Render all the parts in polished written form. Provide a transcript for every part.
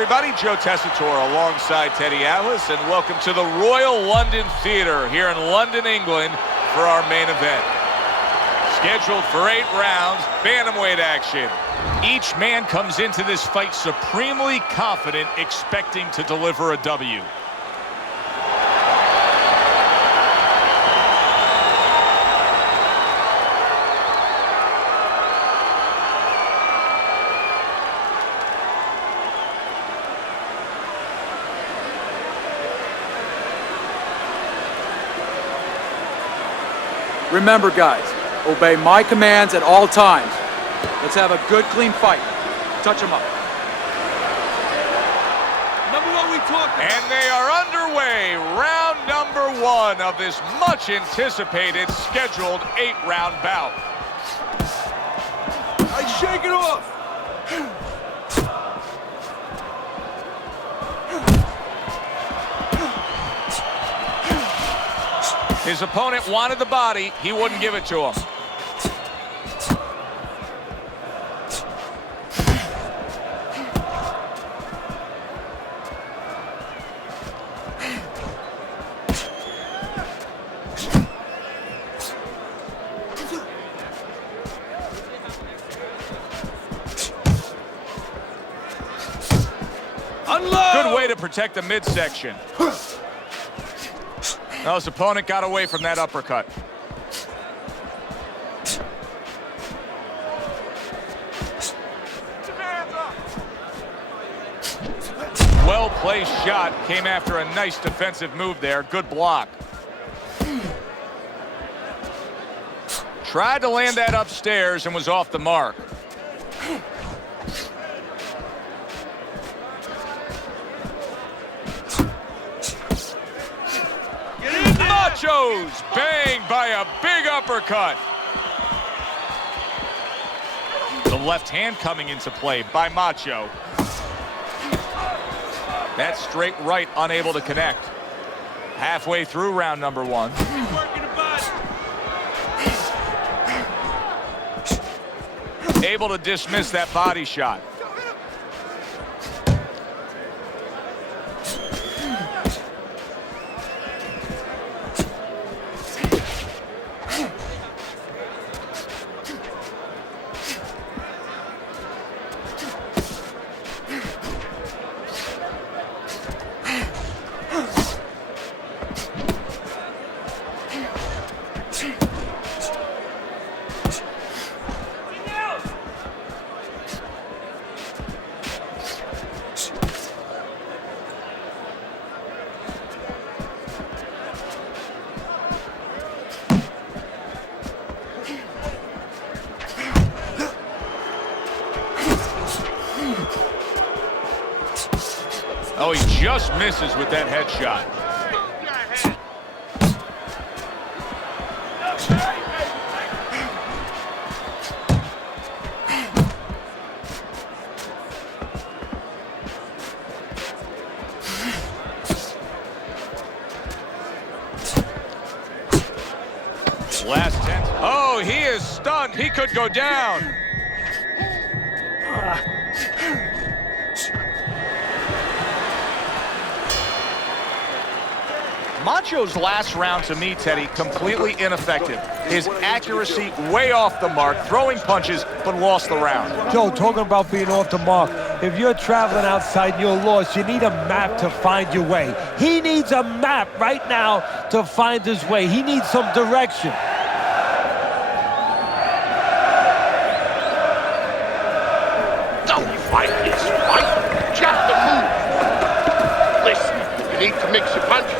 everybody, Joe Tessitore alongside Teddy Atlas, and welcome to the Royal London Theatre here in London, England for our main event. Scheduled for 8 rounds, bantamweight action. Each man comes into this fight supremely confident, expecting to deliver a W. Remember, guys, obey my commands at all times. Let's have a good, clean fight. Touch them up. Number one, we talking. And they are underway. Round number 1 of this much-anticipated scheduled 8-round bout. I shake it off. His opponent wanted the body. He wouldn't give it to him. Good way to protect the midsection. Now his opponent got away from that uppercut. Well-placed shot. Came after a nice defensive move there. Good block. Tried to land that upstairs and was off the mark. Machos banged by a big uppercut. The left hand coming into play by Macho. That straight right unable to connect. Halfway through round number 1. Able to dismiss that body shot. Oh, he just misses with that headshot. Last 10. Oh, he is stunned. He could go down. Macho's last round, to me, Teddy, completely ineffective. His accuracy way off the mark, throwing punches, but lost the round. Joe, talking about being off the mark, if you're traveling outside and you're lost, you need a map to find your way. He needs a map right now to find his way. He needs some direction. Don't fight this fight. Just the move. Listen, you need to mix your punches.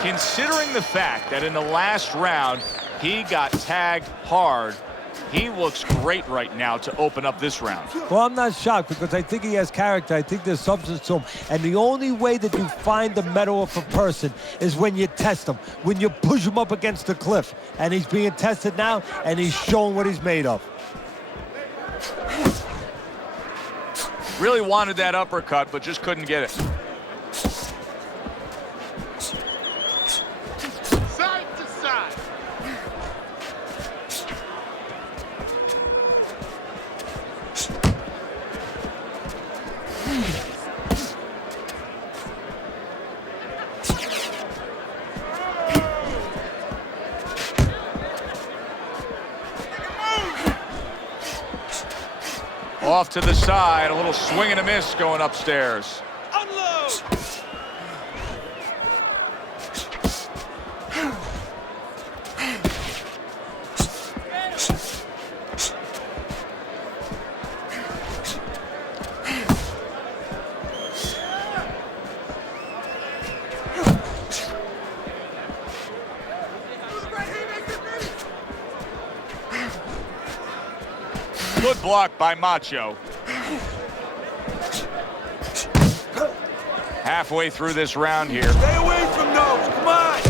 Considering the fact that in the last round he got tagged hard, he looks great right now to open up this round. Well, I'm not shocked because I think he has character. I think there's substance to him. And the only way that you find the mettle of a person is when you test him, when you push him up against the cliff. And he's being tested now, and he's showing what he's made of. Really wanted that uppercut, but just couldn't get it. Off to the side, a little swing and a miss going upstairs. Unload! Good block by Macho. Halfway through this round here. Stay away from those. Come on.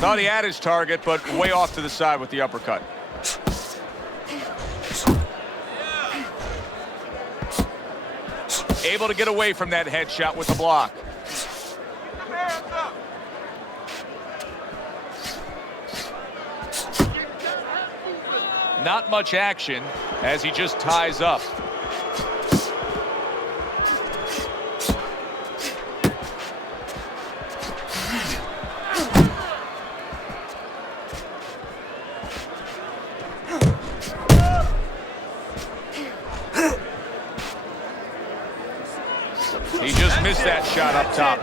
Thought he had his target, but way off to the side with the uppercut. Able to get away from that headshot with the block. Not much action as he just ties up. He just missed that shot up top.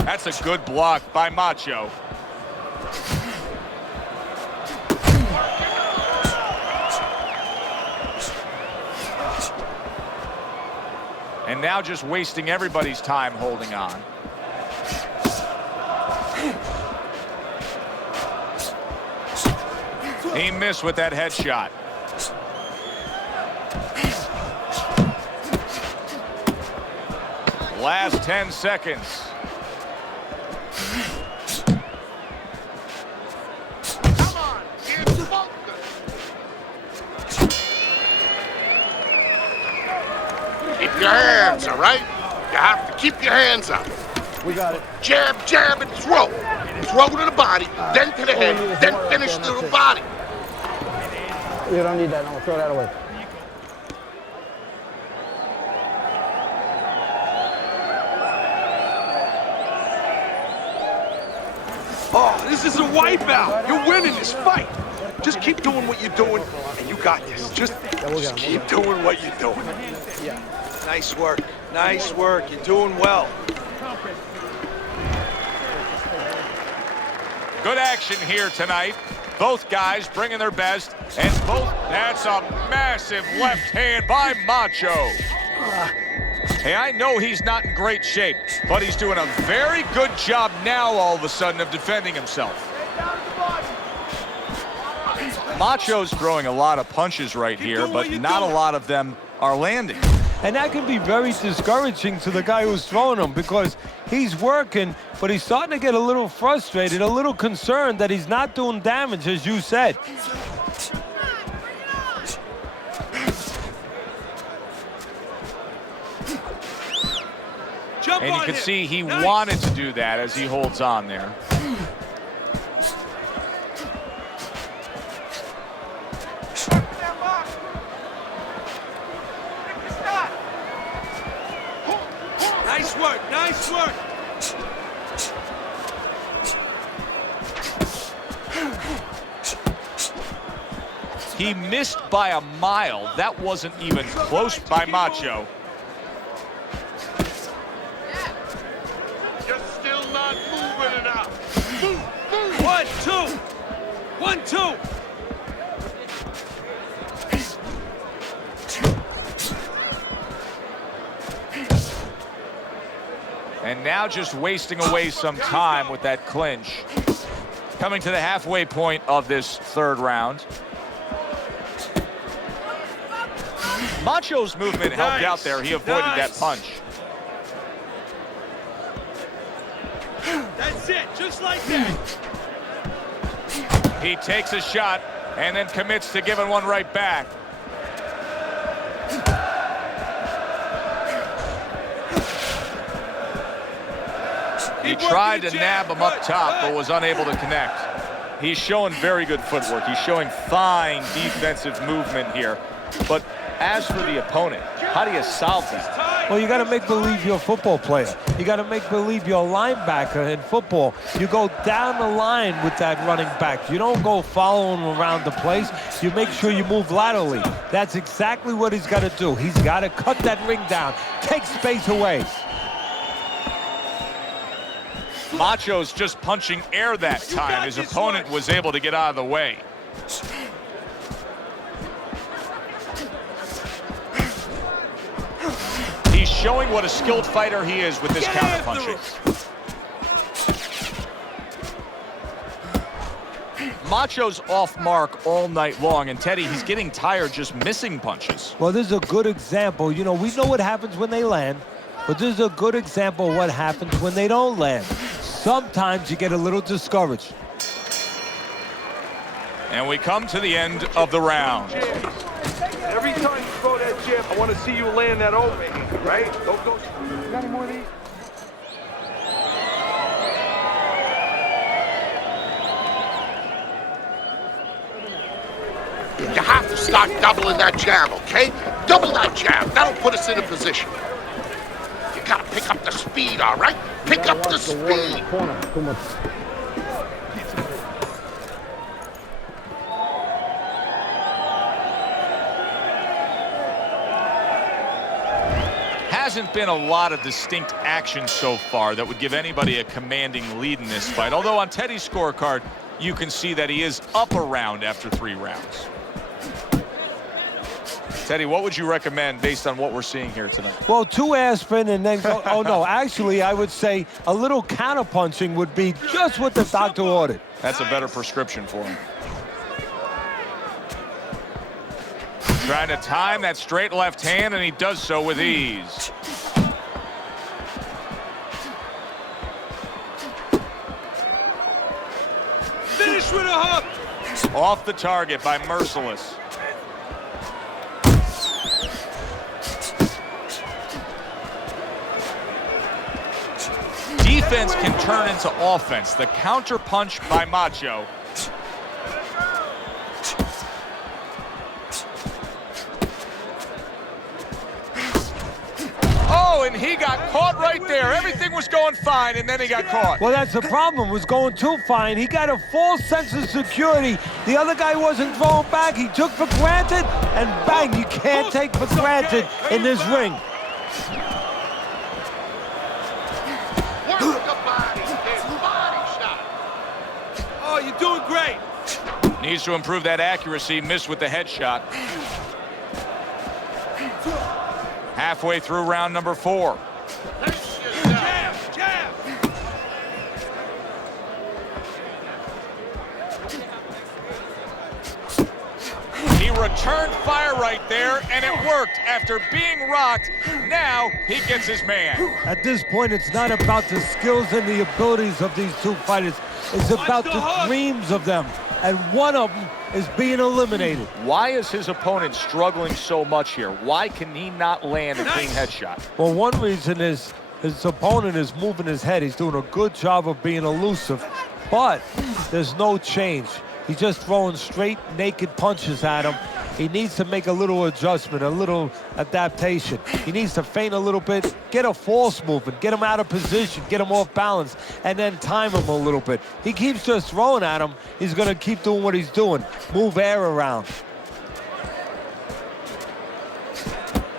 That's a good block by Macho. And now just wasting everybody's time holding on. He missed with that headshot. Last 10 seconds. Keep your hands, all right? You have to keep your hands up. We got it. Jab, jab, and throw. Throw to the body, then to the head, then finish to the body. You don't need that. No, throw that away. Oh, this is a wipeout. You're winning this fight. Just keep doing what you're doing, and you got this. Just keep doing what you're doing. Yeah. Nice work. Nice work. You're doing well. Good action here tonight. Both guys bringing their best, and that's a massive left hand by Macho. Hey, I know he's not in great shape, but he's doing a very good job now all of a sudden of defending himself. Macho's throwing a lot of punches right here, but not a lot of them are landing. And that can be very discouraging to the guy who's throwing them because he's working, but he's starting to get a little frustrated, a little concerned that he's not doing damage, as you said. And you can see he wanted to do that as he holds on there. Nice work. Nice work. He missed by a mile. That wasn't even close by Macho. You're still not moving enough. Move, move. 1, 2. 1, 2. And now just wasting away some time with that clinch. Coming to the halfway point of this third round. Macho's movement helped out there. He avoided that punch. That's it. Just like that. He takes a shot and then commits to giving one right back. He tried to nab him up top, but was unable to connect. He's showing very good footwork. He's showing fine defensive movement here. But as for the opponent, how do you solve that? Well, you got to make believe you're a football player. You got to make believe you're a linebacker in football. You go down the line with that running back. You don't go following around the place. You make sure you move laterally. That's exactly what he's got to do. He's got to cut that ring down, take space away. Macho's just punching air that time. His opponent was able to get out of the way. He's showing what a skilled fighter he is with this counterpunching. Macho's off mark all night long, and Teddy, he's getting tired just missing punches. Well, this is a good example. You know, we know what happens when they land, but this is a good example of what happens when they don't land. Sometimes you get a little discouraged. And we come to the end of the round. Every time you throw that jab, I want to see you land that overhand, right? Don't go. You got any more of these? You have to start doubling that jab, okay? Double that jab. That'll put us in a position. You gotta pick up the speed, all right? Pick up the speed. Hasn't been a lot of distinct action so far that would give anybody a commanding lead in this fight. Although on Teddy's scorecard, you can see that he is up a round after 3 rounds. Teddy, what would you recommend based on what we're seeing here tonight? Well, 2 aspirin and then go, oh no, actually I would say a little counterpunching would be just what the doctor ordered. That's a better prescription for him. Trying to time that straight left hand, and he does so with ease. Finish with a hook. Off the target by Merciless. Defense can turn into offense. The counter punch by Macho. Oh, and he got caught right there. Everything was going fine, and then he got caught. Well, that's the problem. Was going too fine. He got a false sense of security. The other guy wasn't throwing back. He took for granted, and bang, you can't take for granted in this ring. Work the body. His body shot. Oh, you're doing great. Needs to improve that accuracy. Missed with the headshot. Halfway through round number 4. Jab, jab. He returned fire right there, and it worked. After being rocked, now he gets his man. At this point, it's not about the skills and the abilities of these 2 fighters. It's about the dreams of them, and one of them is being eliminated. Why is his opponent struggling so much here? Why can he not land a clean headshot? Well, one reason is his opponent is moving his head. He's doing a good job of being elusive, but there's no change. He's just throwing straight, naked punches at him. He needs to make a little adjustment, a little adaptation. He needs to feint a little bit, get a false movement, get him out of position, get him off balance, and then time him a little bit. He keeps just throwing at him. He's going to keep doing what he's doing. Move air around.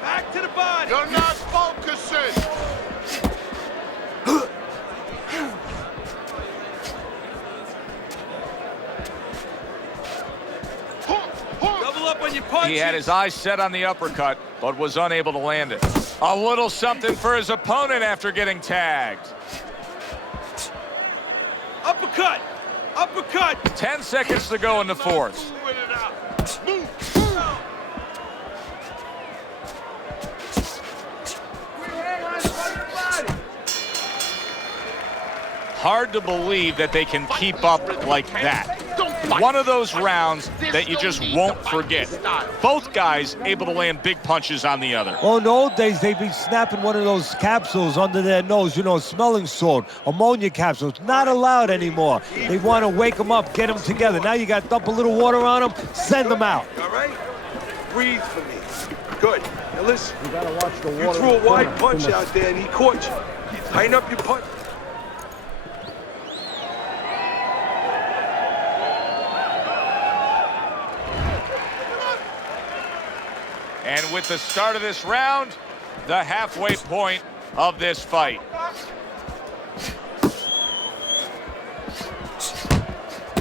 Back to the body. You're not focusing. Double up on your punches. He had his eyes set on the uppercut, but was unable to land it. A little something for his opponent after getting tagged. Uppercut. Uppercut. 10 seconds to go in the 4th. Moving it out. Move. Hard to believe that they can keep up like that. One of those rounds that you just won't forget. Both guys able to land big punches on the other. Well, in the old days, they'd be snapping one of those capsules under their nose, you know, smelling salt, ammonia capsules. Not allowed anymore. They want to wake them up, get them together. Now you got to dump a little water on them, send them out. All right? Breathe for me. Good. Now listen, You gotta watch the water. you threw a wide corner. punch out there and he caught you. Tighten up your punch. And with the start of this round, the halfway point of this fight.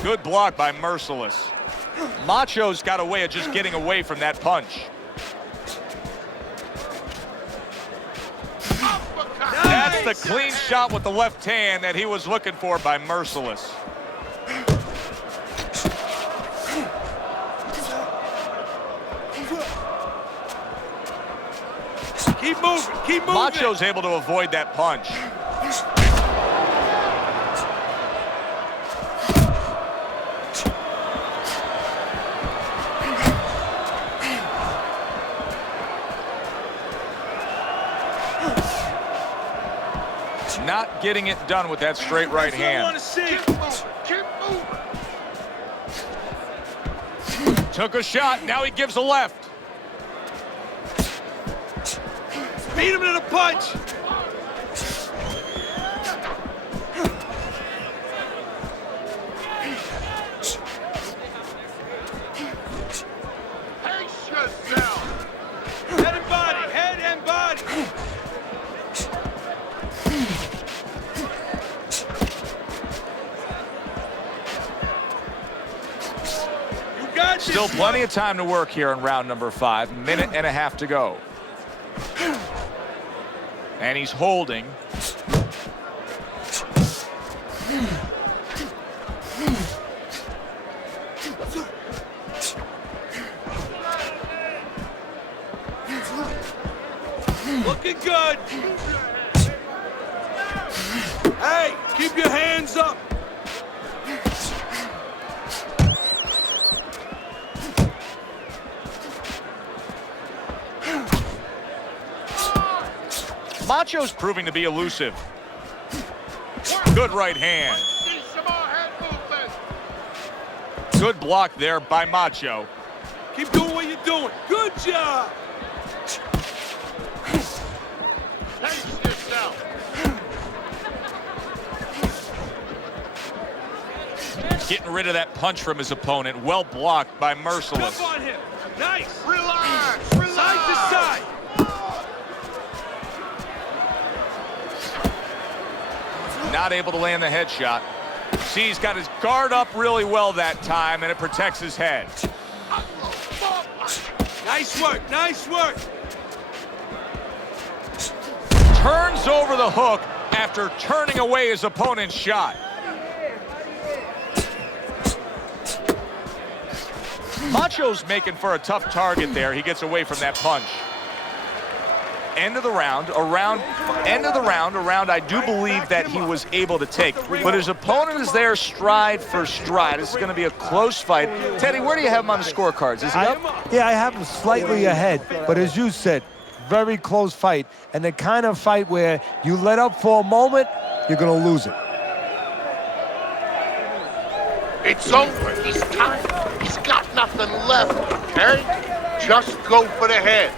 Good block by Merciless. Macho's got a way of just getting away from that punch. That's the clean shot with the left hand that he was looking for by Merciless. Keep moving, keep moving. Macho's able to avoid that punch. Not getting it done with that straight right hand. Keep moving. Took a shot, now he gives a left. Beat him to the punch. Pace yourself. Head and body, head and body. You got this. Still plenty of time to work here in round number 5. Minute and a half to go. And he's holding. Looking good. Hey, keep your hands up. Macho's proving to be elusive. Good right hand. See some more head movement. Good block there by Macho. Keep doing what you're doing. Good job. Pace yourself. Getting rid of that punch from his opponent. Well blocked by Merciless. Jump on him. Nice. Relax. Relax. Side to side. Not able to land the headshot. See, he's got his guard up really well that time, and it protects his head. Nice work. Nice work. Turns over the hook after turning away his opponent's shot. Macho's making for a tough target there. He gets away from that punch. End of the round, a round I do believe that he was able to take. But his opponent is there stride for stride. This is going to be a close fight. Teddy, where do you have him on the scorecards? Is he up? Yeah, I have him slightly ahead, but as you said, very close fight, and the kind of fight where you let up for a moment, you're going to lose it. It's over. He's tired. He's got nothing left, okay? Just go for the head.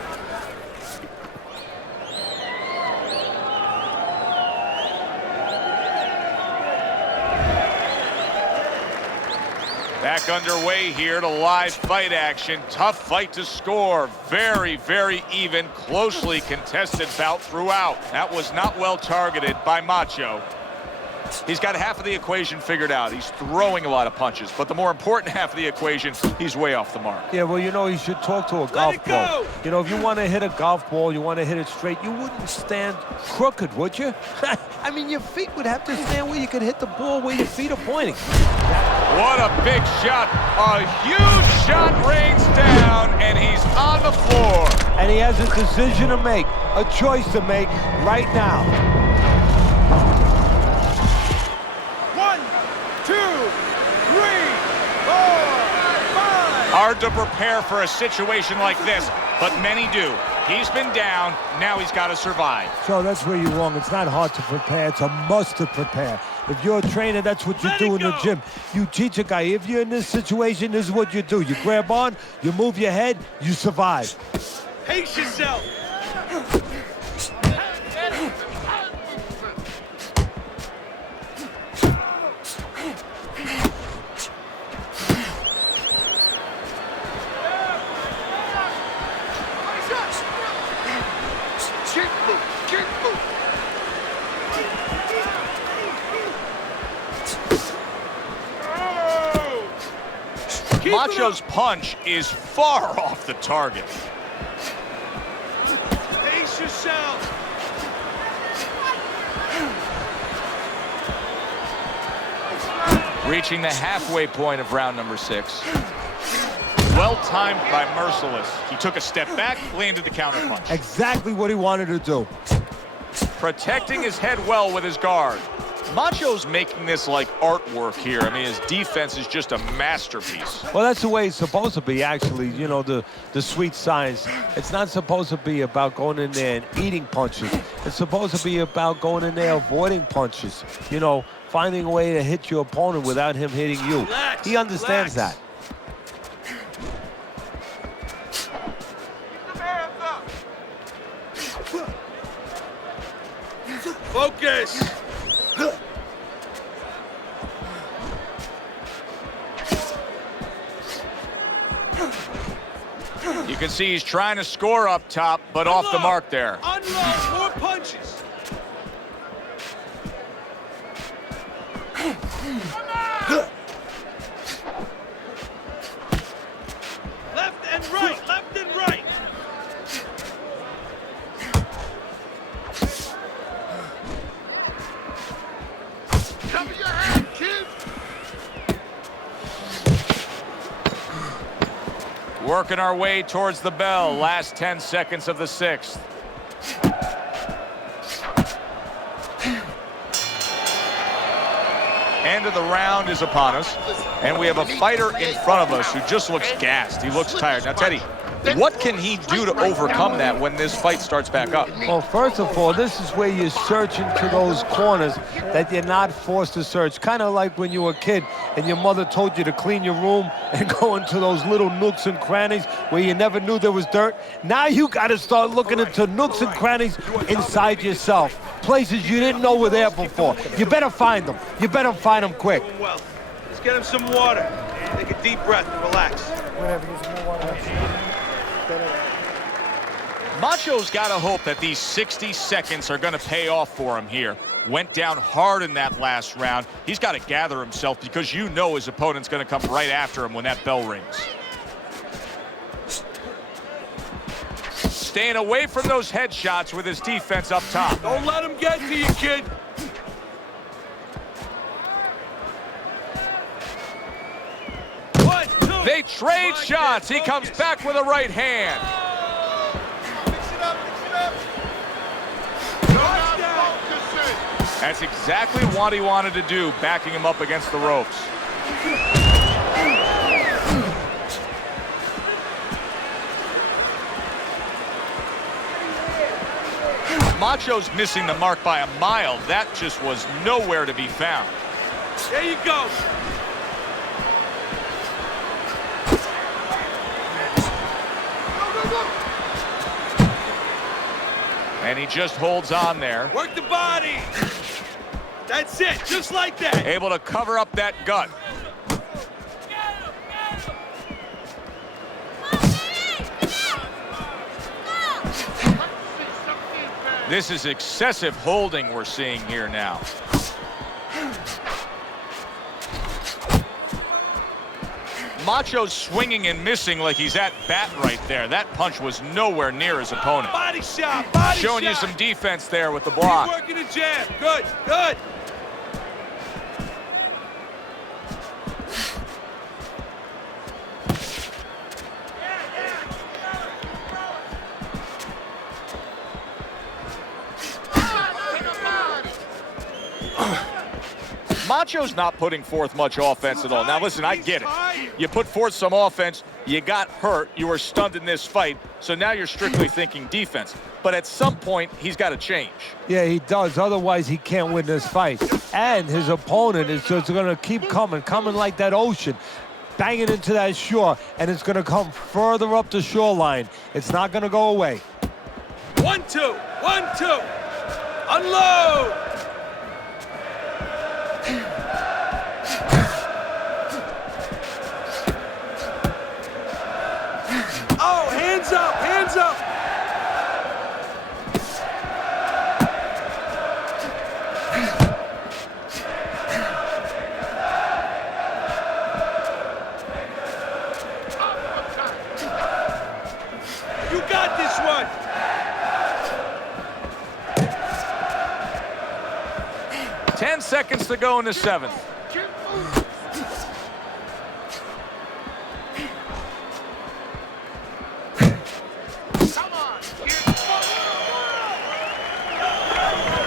Back underway here to live fight action. Tough fight to score. Very, very even, closely contested bout throughout. That was not well targeted by Macho. He's got half of the equation figured out. He's throwing a lot of punches, but the more important half of the equation, he's way off the mark. Yeah, well, you know, you should talk to a golf ball. You know, if you want to hit a golf ball, you want to hit it straight, you wouldn't stand crooked, would you? I mean, your feet would have to stand where you could hit the ball where your feet are pointing. What a big shot. A huge shot rains down, and he's on the floor. And he has a decision to make, a choice to make right now. 1, 2, 3, 4, 5. Hard to prepare for a situation like this, but many do. He's been down, now he's got to survive. So that's where you're wrong. It's not hard to prepare, it's a must to prepare. If you're a trainer, that's what you do in the gym. You teach a guy, if you're in this situation, this is what you do. You grab on, you move your head, you survive. Pace yourself. Macho's punch is far off the target. Pace yourself. Reaching the halfway point of round number 6. Well timed by Merciless. He took a step back, landed the counterpunch. Exactly what he wanted to do. Protecting his head well with his guard. Macho's making this like artwork here. I mean, his defense is just a masterpiece. Well, that's the way it's supposed to be, actually. You know, the sweet science. It's not supposed to be about going in there and eating punches. It's supposed to be about going in there avoiding punches. You know, finding a way to hit your opponent without him hitting you. Relax, He understands that. Focus. You can see he's trying to score up top, but off the mark there. Unload. More punches. Left and right. Left and right. Cover your head, kid. Working our way towards the bell. Last 10 seconds of the 6th. End of the round is upon us, and we have a fighter in front of us who just looks gassed. He looks tired. Now, Teddy, what can he do to overcome that when this fight starts back up? Well, first of all, this is where you search into those corners that you're not forced to search. Kind of like when you were a kid and your mother told you to clean your room and go into those little nooks and crannies where you never knew there was dirt. Now you got to start looking into nooks and crannies inside yourself. Places you didn't know were there before. You better find them. You better find them quick. Well, let's get him some water. Take a deep breath and relax. Whatever, get some more water. Macho's got to hope that these 60 seconds are going to pay off for him here. Went down hard in that last round. He's got to gather himself because you know his opponent's going to come right after him when that bell rings. Staying away from those headshots with his defense up top. Don't let him get to you, kid. One, two. They trade shots. He comes back with a right hand. That's exactly what he wanted to do, backing him up against the ropes. Macho's missing the mark by a mile. That just was nowhere to be found. There you go. And he just holds on there. Work the body. That's it, just like that. Able to cover up that gut. This is excessive holding we're seeing here now. Macho's swinging and missing like he's at bat right there. That punch was nowhere near his opponent. Body shot, body Showing shot. you some defense there with the block. Keep working the jab. Good, good. Macho's not putting forth much offense at all. Now, listen, I get it. You put forth some offense, you got hurt, you were stunned in this fight, so now you're strictly thinking defense. But at some point, he's got to change. Yeah, he does. Otherwise, he can't win this fight. And his opponent is just going to keep coming like that ocean, banging into that shore, and it's going to come further up the shoreline. It's not going to go away. 1-2. 1-2. Unload. Oh, hands up, hands up. You got this one. Ten seconds to go in the seventh.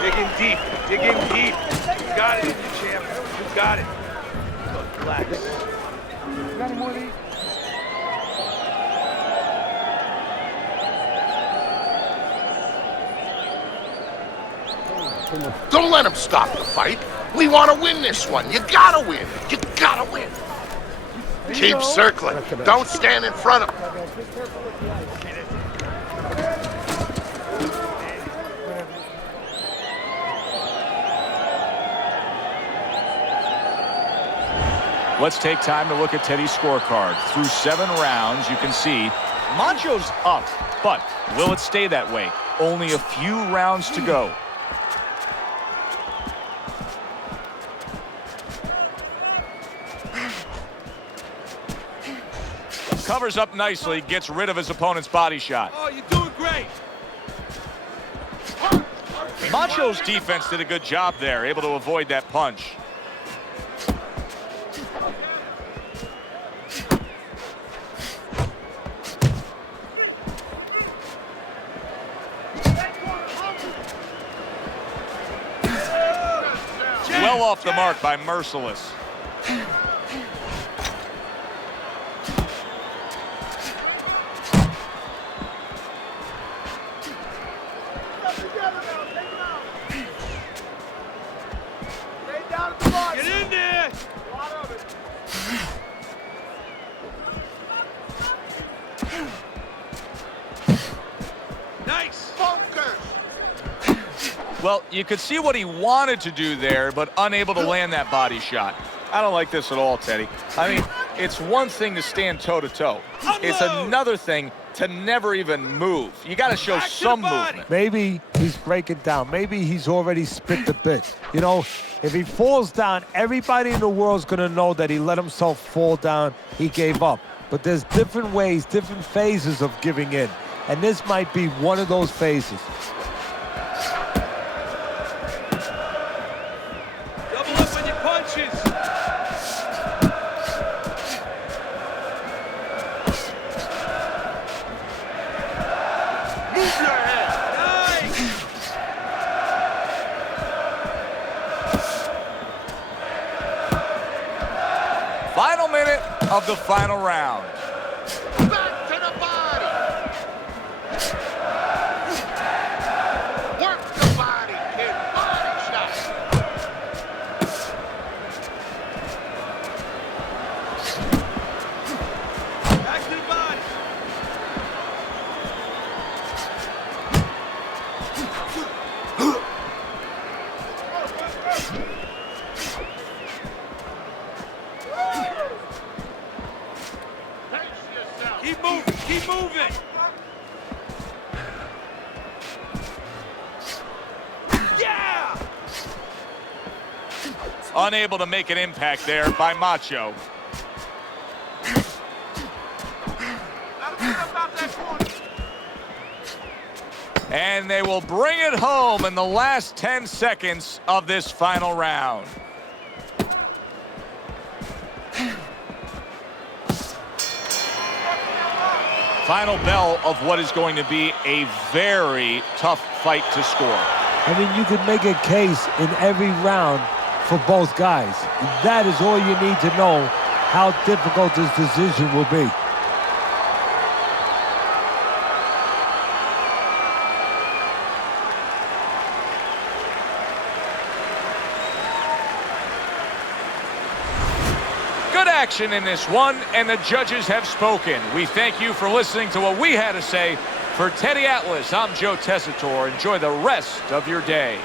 Dig in deep. Dig in deep. You got it, champ. You got it. Relax. You got any more of these? Don't let him stop the fight. We want to win this one. You gotta win. You gotta win. Keep circling. Don't stand in front of him. Let's take time to look at Teddy's scorecard. Through 7 rounds, you can see Macho's up, but will it stay that way? Only a few rounds to go. Covers up nicely, gets rid of his opponent's body shot. Oh, you're doing great. Macho's defense did a good job there, able to avoid that punch. Well off the mark by Merciless. Get in there. Nice. Well, you could see what he wanted to do there, but unable to land that body shot. I don't like this at all, Teddy. I mean, it's one thing to stand toe-to-toe. It's another thing to never even move. You got to show some movement. Maybe he's breaking down. Maybe he's already spit the bit. You know, if he falls down, everybody in the world's going to know that he let himself fall down. He gave up. But there's different ways, different phases of giving in. And this might be one of those phases. Double up on your punches. Move your head. Nice. Final minute of the final round. Back to the body. Work the body, kid. Body shot. Back to the body. Pace yourself. Keep moving. Keep moving. Yeah. Unable to make an impact there by Macho. And they will bring it home in the last 10 seconds of this final round. Final bell of what is going to be a very tough fight to score. I mean, you could make a case in every round for both guys. That is all you need to know how difficult this decision will be. Good action in this one, and the judges have spoken. We thank you for listening to what we had to say. For Teddy Atlas, I'm Joe Tessitore. Enjoy the rest of your day.